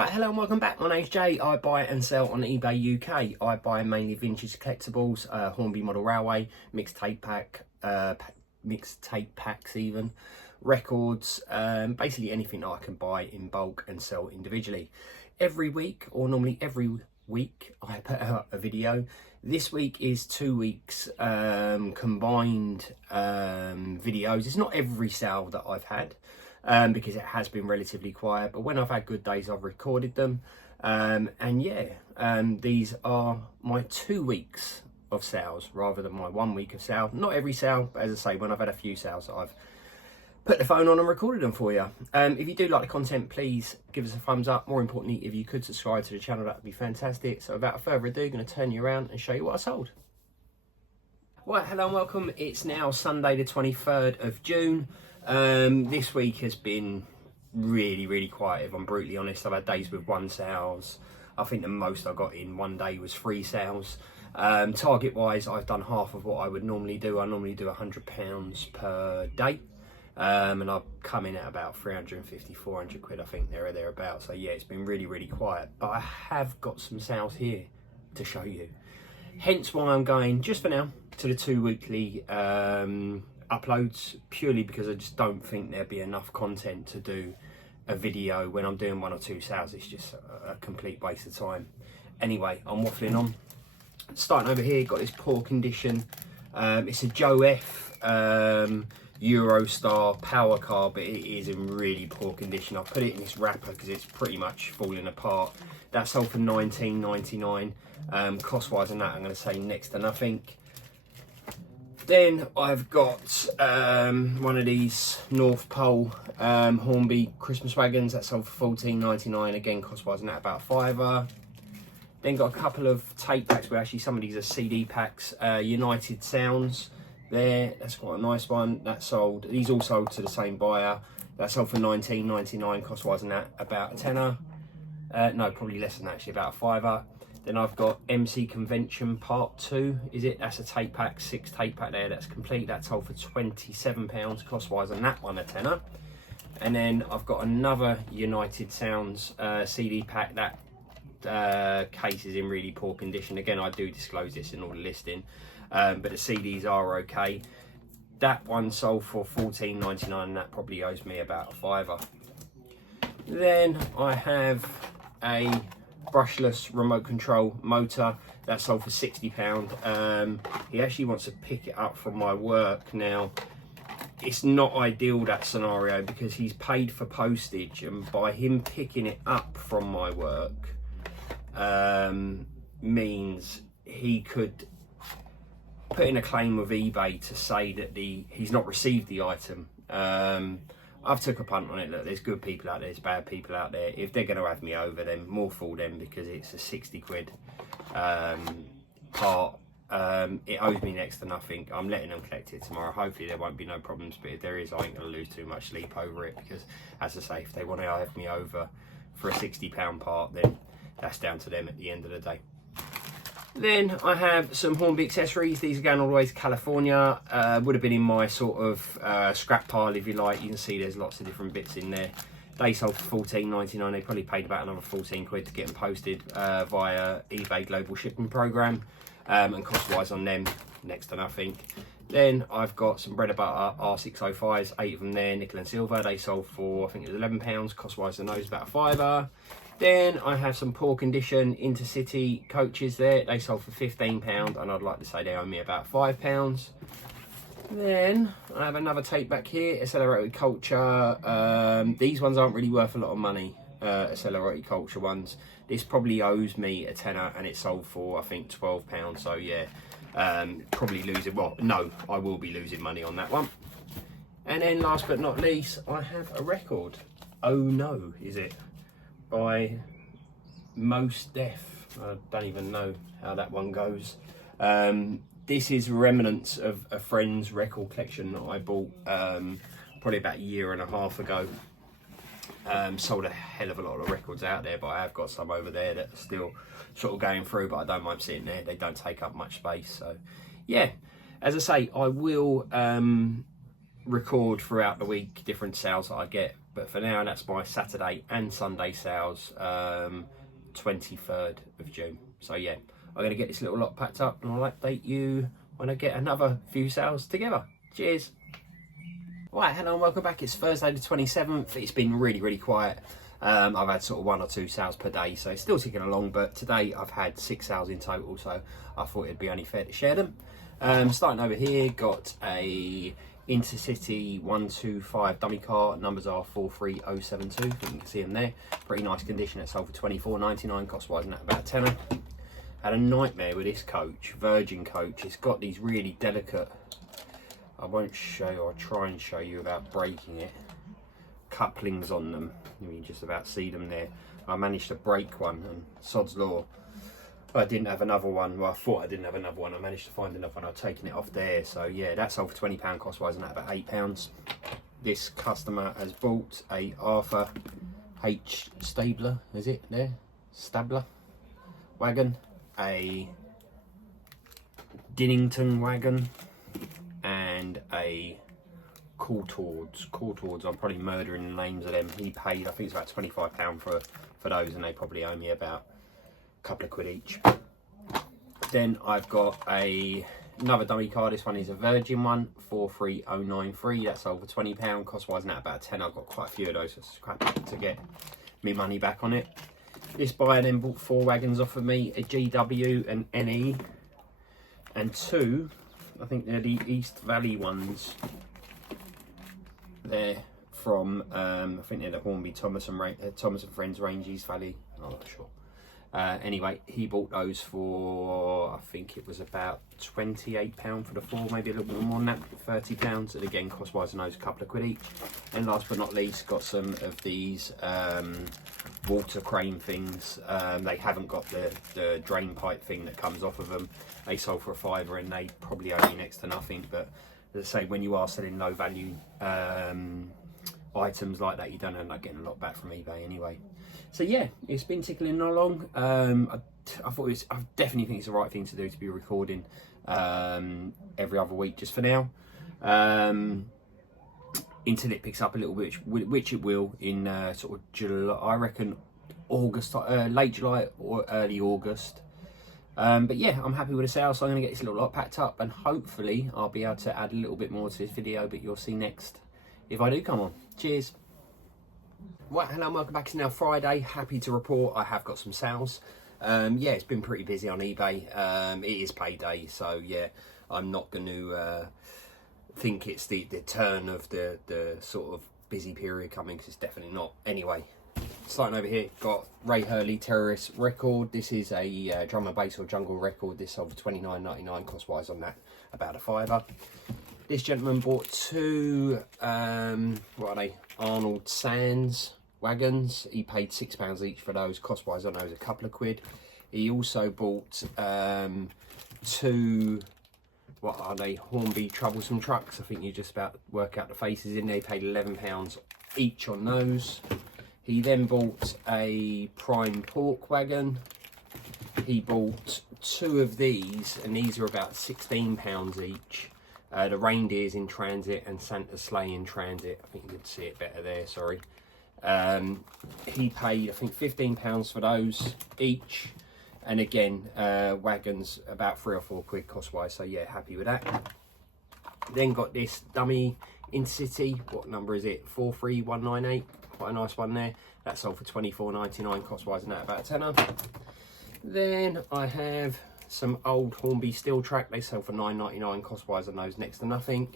Right, hello and welcome back. My name's Jay. I buy and sell on eBay UK. I buy mainly vintage collectibles, Hornby Model Railway, mixtape packs even, records, basically anything that I can buy in bulk and sell individually. Every week, or normally every week, I put out a video. This week is 2 weeks combined videos. It's not every sale that I've had. Because it has been relatively quiet, but when I've had good days I've recorded them, these are my 2 weeks of sales rather than my 1 week of sale. Not every sale, but as I say, when I've had a few sales, I've put the phone on and recorded them for you. If you do like the content, please give us a thumbs up. More importantly, if you could subscribe to the channel, that would be fantastic. So without further ado, I'm going to turn you around and show you what I sold. Right, hello and welcome. It's now Sunday the 23rd of June. This week has been really quiet, if I'm brutally honest. I've had days with 1 sales. I think the most I got in one day was 3 sales. Target wise, I've done half of what I would normally do. I normally do £100 per day, and I've come in at about 350, 400 quid, I think, there or thereabouts. So yeah, it's been really quiet, but I have got some sales here to show you. Hence why I'm going, just for now, to the 2 weekly uploads, purely because I just don't think there'd be enough content to do a video when I'm doing 1 or 2 sales. It's just a complete waste of time. Anyway, I'm waffling on. Starting over here, got this poor condition. It's a Joe F Eurostar power car, but it is in really poor condition. I put it in this wrapper because it's pretty much falling apart. That sold for £19.99. Cost wise on that, I'm going to say next to nothing. Then I've got one of these North Pole Hornby Christmas wagons that sold for £14.99. Again, cost wise on that about £5. Then got a couple of tape packs, where actually some of these are CD packs. United Sounds there, that's quite a nice one. That sold, these all sold to the same buyer. That sold for £19.99. Cost wise on that about a tenner. No, probably less than that, actually, about a £5. Then I've got MC Convention Part 2, is it? That's a tape pack, 6 tape pack there, that's complete. That sold for £27, cost-wise on that one a tenner. And then I've got another United Sounds CD pack. That case is in really poor condition. Again, I do disclose this in all the listing, but the CDs are okay. That one sold for £14.99, and that probably owes me about a £5. Then I have a brushless remote control motor that sold for £60. He actually wants to pick it up from my work. Now, it's not ideal, that scenario, because he's paid for postage, and by him picking it up from my work means he could put in a claim with eBay to say that he's not received the item. I've took a punt on it. Look, there's good people out there, there's bad people out there. If they're going to have me over, then more fool them, because it's a 60 quid part. It owes me next to nothing. I'm letting them collect it tomorrow. Hopefully there won't be no problems, but if there is, I ain't going to lose too much sleep over it, because, as I say, if they want to have me over for a £60 part, then that's down to them at the end of the day. Then I have some Hornby accessories. These are going all the way to California. Would have been in my sort of scrap pile, if you like. You can see there's lots of different bits in there. They sold for £14.99. They probably paid about another 14 quid to get them posted via eBay Global Shipping Program. And cost-wise on them, next to nothing. Then I've got some bread and butter R605s, 8 of them there, nickel and silver. They sold for, I think it was £11. Cost-wise on those, about a £5. Then I have some poor condition intercity coaches there. They sold for £15, and I'd like to say they owe me about £5. Then I have another tape back here, Accelerated Culture. These ones aren't really worth a lot of money, Accelerated Culture ones. This probably owes me a tenner, and it sold for, I think, £12. So yeah, probably losing, well, no, I will be losing money on that one. And then last but not least, I have a record. Oh No, is it? By Most Def. I don't even know how that one goes. This is remnants of a friend's record collection that I bought probably about a year and a half ago. Sold a hell of a lot of records out there, but I have got some over there that are still sort of going through, but I don't mind sitting there. They don't take up much space. So yeah, as I say, I will record throughout the week different sales that I get, but for now that's my Saturday and Sunday sales, 23rd of June. So yeah, I'm going to get this little lot packed up and I'll update you when I get another few sales together. Cheers. Right, hello and welcome back. It's Thursday the 27th. It's been really quiet. I've had sort of 1 or 2 sales per day, so it's still ticking along, but today I've had 6 sales in total, so I thought it'd be only fair to share them. Starting over here, got a Intercity 125 dummy car. Numbers are 43072. You can see them there. Pretty nice condition. It sold for $24.99. Cost wise, and that about a tenner. Had a nightmare with this coach, Virgin coach. It's got these really delicate, I won't show you, I'll try and show you without breaking it, couplings on them. You can just about see them there. I managed to break one, and sod's law, I didn't have another one. Well, I thought I didn't have another one. I managed to find another one. I've taken it off there. So yeah, that sold for £20 cost wise, and that about £8. This customer has bought a Arthur H Stabler, is it there? Stabler wagon, a Dinnington wagon, and a Courtaulds. I'm probably murdering the names of them. He paid, I think it's about £25 for those, and they probably owe me about a couple of quid each. Then I've got another dummy car. This one is a Virgin one, 43093. That's over £20. Cost wise, and that about 10. I've got quite a few of those, so it's scrappy to get me money back on it. This buyer then bought 4 wagons off of me, a GW, an NE, and 2, I think they're the East Valley ones. They're from, I think they're the Hornby Thomas and Friends Range, East Valley. I'm not sure. Anyway, he bought those for, I think it was about £28 for the 4, maybe a little bit more than that, £30. And again, cost wise, and those a couple of quid each. And last but not least, got some of these water crane things. They haven't got the drain pipe thing that comes off of them. They sold for £5, and they probably owe you next to nothing. But as I say, when you are selling low value items like that, you don't end up getting a lot back from eBay anyway. So yeah, it's been tickling along. I definitely think it's the right thing to do, to be recording every other week just for now, until it picks up a little bit, which it will in sort of July, I reckon August, late July or early August. But yeah, I'm happy with the sale, so I'm going to get this little lot packed up, and hopefully I'll be able to add a little bit more to this video, but you'll see next if I do come on. Cheers. Right, hello and welcome back. It's now Friday. Happy to report I have got some sales. Yeah, it's been pretty busy on eBay. It is payday, so yeah, I'm not going to think it's the turn of the sort of busy period coming, because it's definitely not. Anyway, starting over here, got Ray Hurley Terrorist record. This is a drum and bass or jungle record. This sold for $29.99, cost wise on that about a £5. This gentleman bought 2 what are they, Arnold Sands wagons. He paid £6 each for those. Cost wise on those a couple of quid. He also bought 2, what are they, Hornby Troublesome trucks. I think you just about work out the faces in there. He paid £11 each on those. He then bought a prime pork wagon. He bought 2 of these, and these are about £16 each. The reindeers in transit and Santa's sleigh in transit. I think you can see it better there, sorry. He paid, I think, £15 for those each. And again, wagons about 3 or 4 quid cost wise, so yeah, happy with that. Then got this dummy Intercity, what number is it, 43198, quite a nice one there. That sold for £24.99 cost wise, and that about a tenner. Then I have some old Hornby steel track. They sell for £9.99 cost wise, on those next to nothing.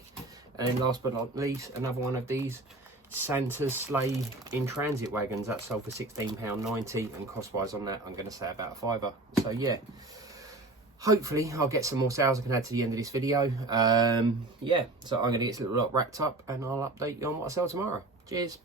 And then last but not least, another one of these Santa's sleigh in transit wagons. That sold for £16.90, and cost wise on that, I'm going to say about a £5. So yeah, hopefully I'll get some more sales I can add to the end of this video. Yeah, so I'm going to get this little lot wrapped up, and I'll update you on what I sell tomorrow. Cheers.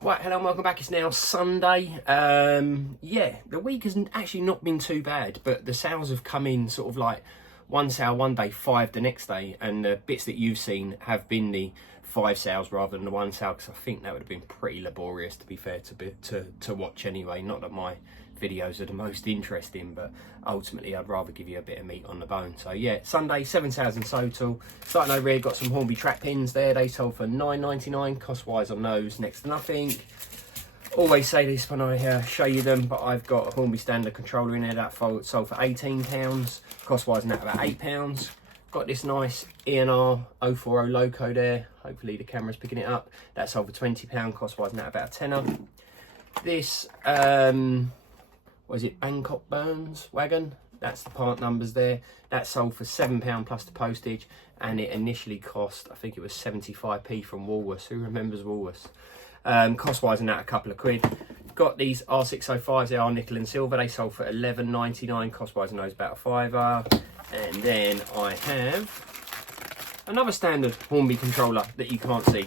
Right, hello and welcome back. It's now Sunday. Yeah, the week has actually not been too bad, but the sales have come in sort of like 1 sale one day, 5 the next day, and the bits that you've seen have been the 5 sales rather than the 1 sale, because I think that would have been pretty laborious, to be fair, to watch anyway. Not that my videos are the most interesting, but ultimately I'd rather give you a bit of meat on the bone. So yeah, Sunday 7 sales in total. Starting over here, got some Hornby trap pins there. They sold for $9.99. Cost wise on those, next to nothing. Always say this when I show you them, but I've got a Hornby standard controller in there that sold for £18. Cost wise on that about £8. Got this nice E&R 040 loco there. Hopefully the camera's picking it up. That sold for £20. Cost wise on that about a tenner. This what is it, Bangkok Burns wagon? That's the part numbers there. That sold for £7 plus the postage, and it initially cost, I think it was 75p from Woolworths. Who remembers Woolworths? Cost wise on that a couple of quid. Got these R605s, they are nickel and silver. They sold for $11.99. Cost wise on those about a fiver. And then I have another standard Hornby controller that you can't see.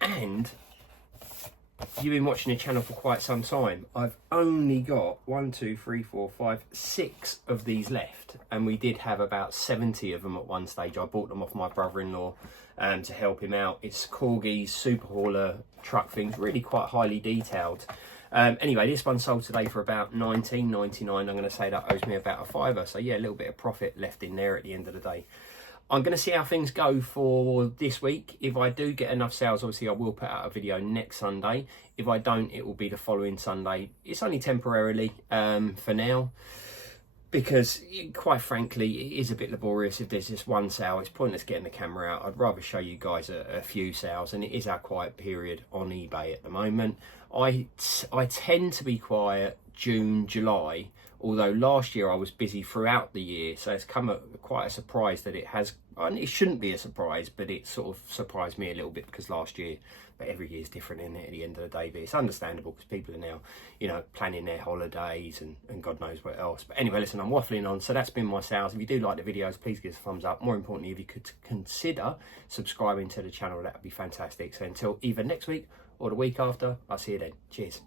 And you've been watching the channel for quite some time. I've only got 1, 2, 3, 4, 5, 6 of these left, and we did have about 70 of them at one stage. I bought them off my brother-in-law to help him out. It's Corgi's super hauler truck things, really quite highly detailed. Anyway, this one sold today for about $19.99. I'm going to say that owes me about a fiver. So yeah, a little bit of profit left in there at the end of the day. I'm going to see how things go for this week. If I do get enough sales, obviously I will put out a video next Sunday. If I don't, it will be the following Sunday. It's only temporarily for now, because quite frankly, it is a bit laborious if there's just one sale. It's pointless getting the camera out. I'd rather show you guys a few sales, and it is our quiet period on eBay at the moment. I tend to be quiet June, July, although last year I was busy throughout the year, so it's come quite a surprise that it has, and it shouldn't be a surprise, but it sort of surprised me a little bit, because last year, but every year is different, isn't it, at the end of the day? But it's understandable, because people are now, you know, planning their holidays and God knows what else. But anyway, listen, I'm waffling on, so that's been my sales. If you do like the videos, please give us a thumbs up. More importantly, if you could consider subscribing to the channel, that would be fantastic. So until either next week or the week after, I'll see you then. Cheers.